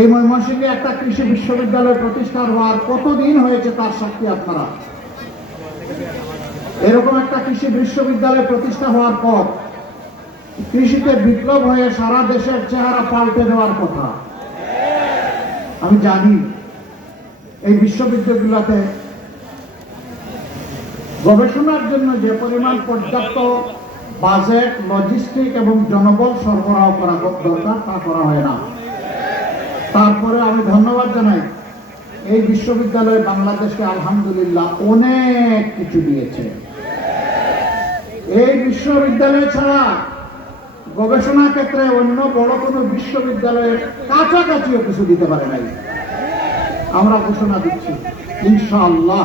এই ময়মনসিংহে একটা কৃষি বিশ্ববিদ্যালয় প্রতিষ্ঠা হওয়ার কতদিন হয়েছে তার সাক্ষী আপনারা। এরকম একটা কৃষি বিশ্ববিদ্যালয় প্রতিষ্ঠা হওয়ার পর কৃষিতে বিপ্লব হয়ে সারা দেশের চেহারা পাল্টে দেওয়ার কথা। আমি জানি এই বিশ্ববিদ্যালয়গুলোতে গবেষণার জন্য যে পরিমাণ পর্যাপ্ত বাজেট, লজিস্টিক এবং জনবল সরবরাহ করা দরকার তা করা হয় না। তারপরে আমি ধন্যবাদ জানাই এই বিশ্ববিদ্যালয় বাংলাদেশকে আলহামদুলিল্লাহ অনেক কিছু দিয়েছে। এই বিশ্ববিদ্যালয় ছাড়া গবেষণা ক্ষেত্রে অন্য বড় কোনো বিশ্ববিদ্যালয়ের কাছাকাছিও কিছু দিতে পারে নাই। আমরা ঘোষণা দিচ্ছি ইনশাআল্লাহ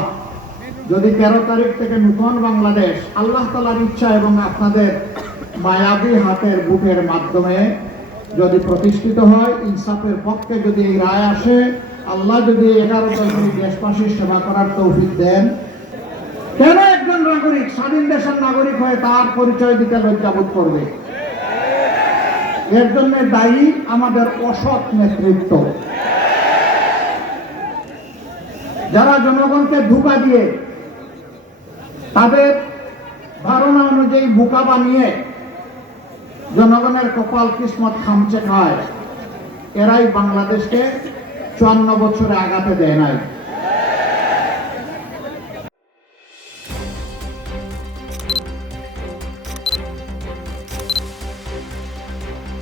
যদি 13 তারিখ থেকে নতুন বাংলাদেশ আল্লাহ তাআলার ইচ্ছা এবং আপনাদের মায়াবী হাতের বুকের মাধ্যমে যদি প্রতিষ্ঠিত হয়, ইনসাফের পক্ষে যদি এই রায় আসে, আল্লাহ যদি 11 বছর দেশবাসীর সেবা করার তৌফিক দেন, কেন একজন নাগরিক স্বাধীন দেশের নাগরিক হয়ে তার পরিচয় দিতে লজ্জাবোধ করবে? এর জন্য দায়ী আমাদের অসৎ নেতৃত্ব, যারা জনগণকে ধোঁকা দিয়ে তাদের ধারণা অনুযায়ী বোকা বানিয়ে জনগণের কপাল কিসমত খামচে খায়। এরাই বাংলাদেশকে 54 বছরে আগাতে দেয় নাই।